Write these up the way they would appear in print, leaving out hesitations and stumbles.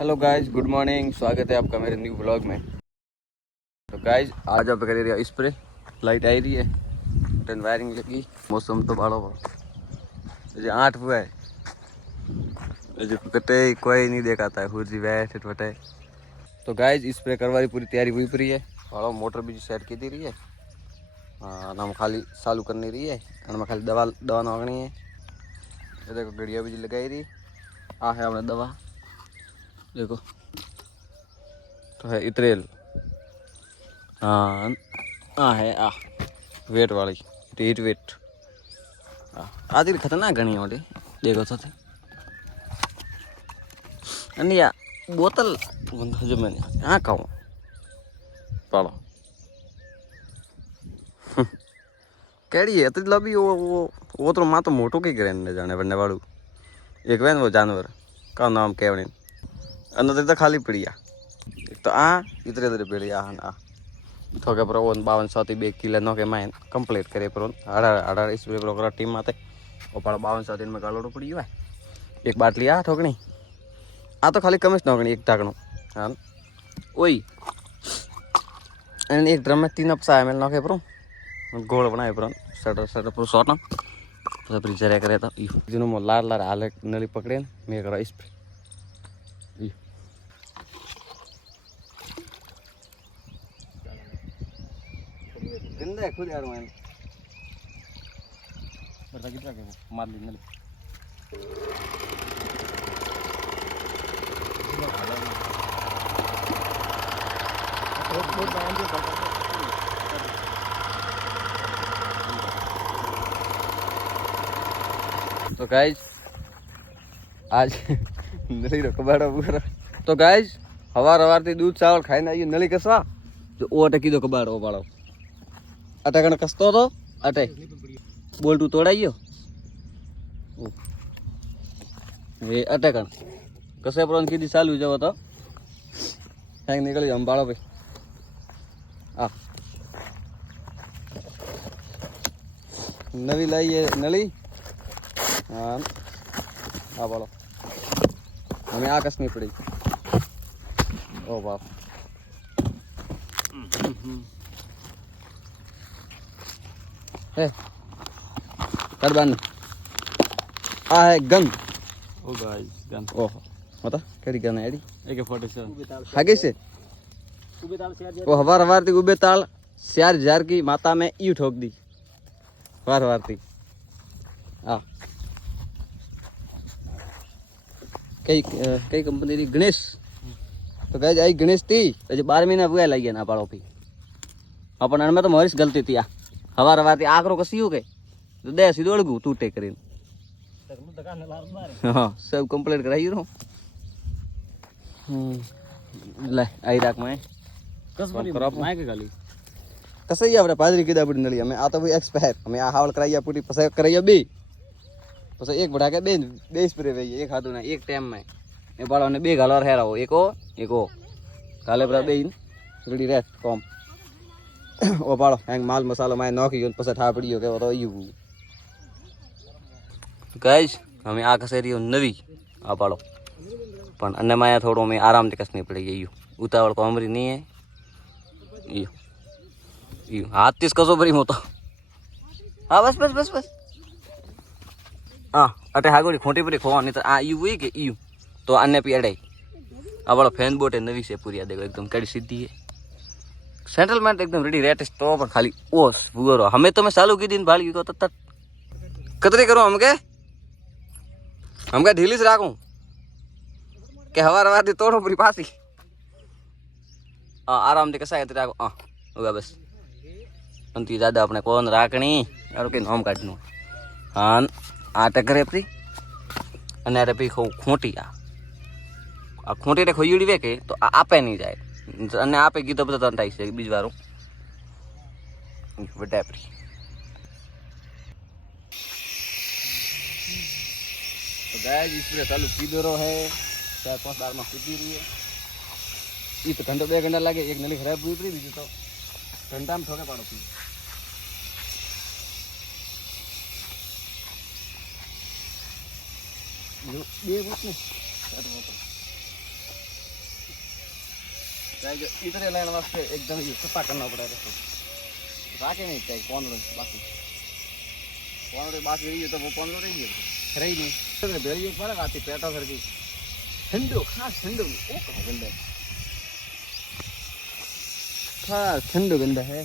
Hello guys, good morning. स्वागत है आपका मेरे न्यू ब्लॉग में। तो गाइस आज आप कर रहे हैं स्प्रे। लाइट आई रही है, बटन वायरिंग लगी। मौसम तो भाड़ो जो 8 हुआ है, जो कटे कोई नहीं देखाता है। हुजी बैठ बटे। तो गाइस स्प्रे करवाई पूरी तैयारी हुई पड़ी है। भाड़ो मोटर भी सेट की दी रही है। हाँ, हम खाली चालू करनी रही है। मैं खाली दवा दवा नागनी है। ये देखो गड़िया भी लगाई रही। आ है अपने दवा देखो, तो है इत्रेल। हाँ आ है आ वेट वाली हीट वेट। आदि खतरनाक घनी वाली देखो तो थे। अन्य या बोतल बंद जो मैंने हाँ कहूँ पालो कैडी है तो लबी वो तो माँ तो मोटो की करे ने जाने बनने वालू एक वैन वो जानवर का नाम केवने अन्य तो खाली पड़िया तो आ इतरे इतरे पड़िया आ थोके पर 52 किलो नो के माइन कंप्लीट करे पर 18 स्प्रे पर टीम माते और 52 में गालोड़ो पड़ी हुआ एक बाटली आ ठोकनी आ तो खाली कमिश नोकनी एक ढाकणो। हाँ वही एक ड्रम में 3 अपसा ml नोके पर गोल बनाए पर सटर सटर पर शॉट ना तो फ्रीजर करे तो जिनो मो लार लार हाले नली पकड़े मैं करा स्प्रे गंदा खुद यार मैं बता कितना के मार ली नली तो गाइज आज नली रो कबाड़ो पूरा। तो गाइज हवार हवार थी दूध चावल खाई आई नली कसवा जो ओ अटे कीधो कबाड़ो वाड़ो अटे कण कसतो तो अटे बोल तू तोड़ाइयो ये अटे कण कसे पर कीधी चालू जाव तो हैंग निकली हम बाड़ो भाई आ नवी लाई है नली। हाँ आ बाड़ो हमें आ कसनी पड़ी ओ बाप है कर बन आ है गन ओ गाइस गन ओहो बता केड़ी गन है एडी AK-47 हागे से वो हवार हवार थी उबे ताल श्यार जार की माता में यू ठोक दी हवार हवार थी आ कई कई कंपनी री गणेश। तो गाइस आई गणेश थी जो 12 महीना हुआ लगी ना पाड़ो पी अपन अनमे तो मोरिस गलती थी आ हवार हवार थी आकरो कसियो के तो दे सीधो अड़गू टूटे करीन हाँ सब कंप्लीट कराई रो ले आई राख में कस बनी माय के गाली कसई आपरे पादरी कीधा पड़ी नली हमें आ तो भाई एक्सपायर हमें आ हावल कराइया पूरी पसे कराइया बे पसे एक बढ़ा के बे स्प्रे वे एक हाथू ना एक टाइम में ए बाळो ने बे गालर हेराओ एको काले पर बे रेडी रेट कम ओ बाळो हैंग माल मसालो में नोकी गयो पसे ठा पड़ियो के तो यू गाइस हमें आ कसेरियो नवी आ बाळो पण अन्य माया थोड़ो में आराम से कसनी पड़ेगी यू उतावल को अमरी नहीं है यू हाथ तीस कसो भरी मोतो हाँ बस बस बस बस हाँ अटे हागोड़ी खोटी पड़ी खोवा नहीं तो आ यू हुई के यू तो अन्य पे अड़े अब वाला फैन बोट है नवी से पूरी देखो एकदम कड़ी सीधी है सेटलमेंट एकदम रेडी रेट तो पर खाली ओस बुरो हमें तो मैं चालू की दिन भाड़ी को तब कतरी करो हमके ढीली से राखूं के हवार हवार तोड़ो पूरी पासी आराम से कसा है होगा बस अंती ज्यादा अपने कौन राखनी यार के नाम काटनु। हाँ आ टकरे परी अने रे पी खोटी आ खोटी रे खोईड़ी वे के तो आपे नहीं जाए अने आपे कीधो बता तंटाई से बीज वारो बड़ा परी। तो गाइस इसमें चालू कीधो रो है 4-5 बार में पीती रही है ये तो घंटा 2 घंटा लगे एक नली खराब हुई पड़ी बीजी तो घंटा में ठोके पाड़ो पी ये बोत ने इतने लाइन वास्ते एकदम ये सफा करना पड़ेगा तो राके नहीं चाहिए 15 बाकी रही है तो वो 15 रही है रही नहीं तो बेरी एक बार आती पेटा भर गई ठंडो खास ठंडो ओ कहाँ गंदा खास ठंडो गंदा है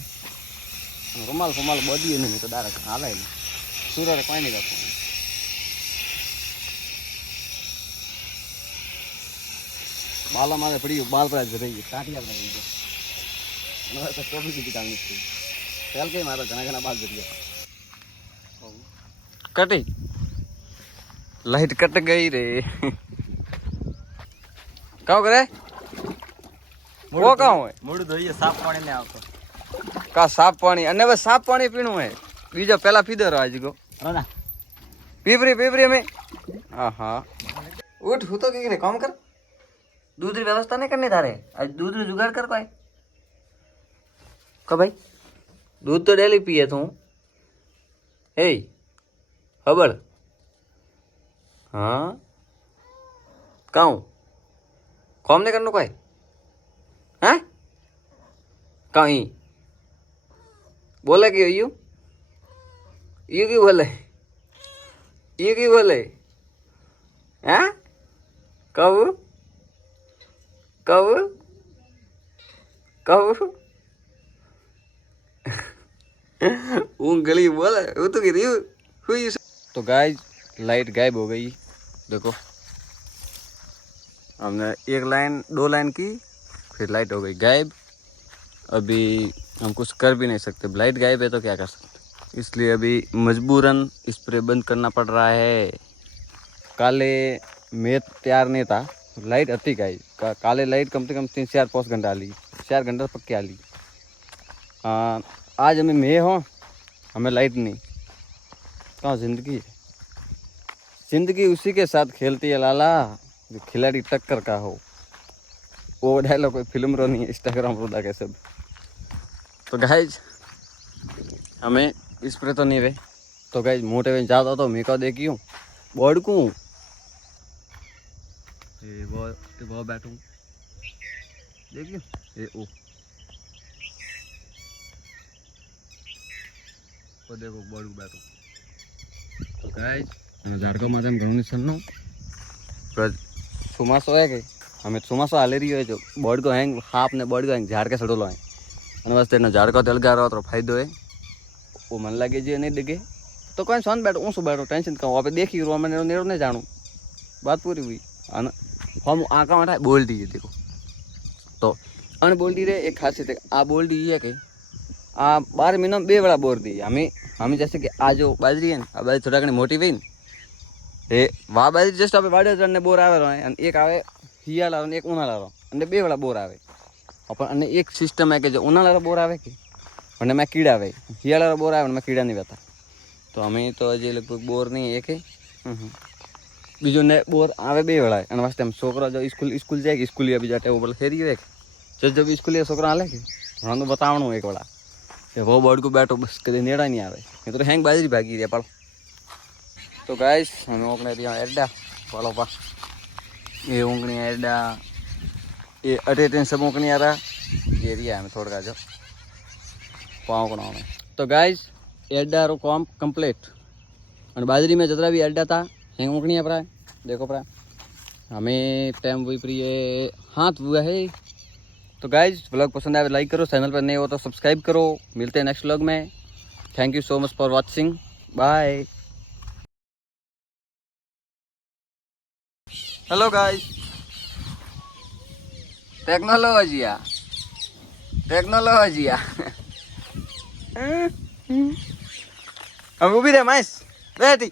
रुमाल फुमाल बॉडी नहीं तो डायरेक्ट हाल है सूर्य रे कोई नहीं करता बाला मारे पड़ी बाल पर आज रही है काटिया बना रही है हमारे तो टोपी की दुकान थी चल के मारा घना घना बाल जरिया कटी लाइट कट गई रे क्या करे वो कहाँ है मूड धोइए साफ पानी ने आवतो का साफ पानी अने बस साफ पानी पीणू है बीजा पहला पी दे रहा आज को ना पीपरी में हाँ उठ हो तो क्या काम कर दूध की व्यवस्था नहीं करने थारे आज दूध री जुगाड़ कर पाए का भाई दूध तो डेली पिए तू हे हबड़ हाँ कहूँ कॉम नहीं करना कोई हैं कहीं बोले क्यों यू क्यों बोले ये क्यों बोले हैं कब कब कब गली बोला वो तो गिरी हुई तो गाइस लाइट गायब हो गई देखो हमने एक लाइन 2 लाइन की फिर लाइट हो गई गायब अभी हम कुछ कर भी नहीं सकते लाइट गायब है तो क्या कर सकते इसलिए अभी मजबूरन स्प्रे बंद करना पड़ रहा है काले मैं तैयार नहीं था लाइट अति गाई काले लाइट कम से कम 3-4 घंटा आ ली 4 घंटा पक्के आ ली आज हमें मैं हो हमें लाइट नहीं कहाँ जिंदगी है जिंदगी उसी के साथ खेलती है लाला जो खिलाड़ी टक्कर का हो वो डायलॉग कोई फिल्म रो नहीं है इंस्टाग्राम रोदा के सब तो गाइज हमें स्प्रे तो नहीं वे तो गाइज मोटे में जाता तो मैं का देखियो बोर्ड को ये बैठूं देखियो ये ओ तो देखो बोर्ड को बैठो तो गाइज અને ઝાડકો માં તેમ ઘણું નિશાન નો ચોમાસો है कि हमें ચોમાસો हाले रही है जो बोर्ड को हैंग हाफ ने बोर्ड को हैंग झाड़ के सड़ोलो है અને બસ તેનો ઝાડકો તેલગા રહો તો फायदो है वो मन लगे जी नहीं डिगे तो कोई शांत बैठो ऊँसो बैठो टेंशन कहूँ आप देखी रो मैंने नेड़ो नहीं जानू बात पूरी हुई है ना हम आँका माठा बोल दीजिए देखो तो अन बोल दी रे एक खासियत है आ बोल दी है कि आ 12 महीना 2 वेला बोर दी हमें जैसे कि आ जो बाजरी है आ बाजरी थोड़ा घनी मोटी हुई ए वा बाजरी जस्ट आप वाड़े ने बोर आवे रहे एक आवे हियाला और एक उनाला और 2 वेला बोर आवे अपन अने एक सिस्टम है कि जो उनाला बोर आवे कि અને મેં કીડા આવે હિયાળા બોર આવે ને મેં કીડા નહીં રહેતા તો અમે તો હજી લગભગ બોર નહીં એક બીજો ને બોર આવે 2 વેળા અને વાસ્તે આમ છોકરા જો સ્કૂલ જાય કે સ્કૂલ બીજા ટેવો બોલે ફેરી હોય जब स्कूल छोकरा हाले कि हाँ तो बतावणु एक वाला वो बोर्ड को बैठो बस कभी नेड़ा नहीं आवे नहीं तो हैंग बाजरी भागी रहा पड़ो तो गाइस हमें ओकने दिया एड्डा पालो पा ये ऊँगनी एड्डा ये अटेटेन सब ऊँगनी आ रहा ये रिया हमें थोड़ा जो पाँव को नाम तो गाइस एड्डा रो काम कंप्लीट और बाजरी में जितना भी एड्डा था हैंग ऊँगनी है प्राय देखो प्राय हमें टाइम वही प्रिय हाथ हुआ है तो गाइज व्लॉग पसंद आए लाइक करो चैनल पर नए हो तो सब्सक्राइब करो मिलते हैं नेक्स्ट व्लॉग में thank you so much for watching bye hello guys टेक्नोलॉजिया अब उभी रहे माइस बैठी